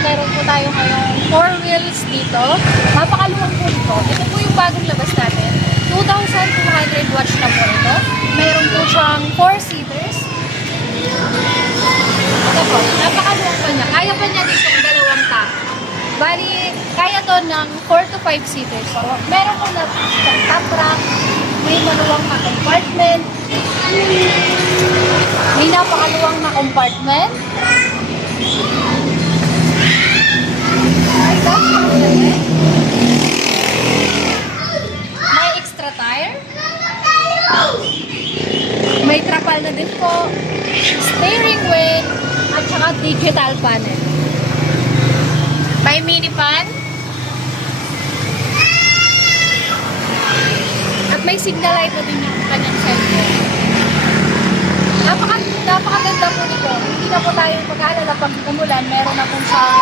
meron po tayo ngayong 4 wheels dito. Napakaluwang po ito. Ito po yung bagong labas natin. 2,200 watts na po ito. Meron po siyang 4-seaters. Ito po, napakaluwang pa niya. Kaya pa niya dito ng dalawang tao. Bali, kaya to ng 4 to 5 seaters. So, meron po na top rack, may maluwang na compartment, may napakaluwang na compartment, may dash ulit, may extra tire, may trapal na din po, steering wheel, at saka digital panel. May mini fan. At may signal light na din yung kanyang cellphone. Napakaganda po nito. Hindi na po tayo mag-aalala pag umulan. Meron na po siyang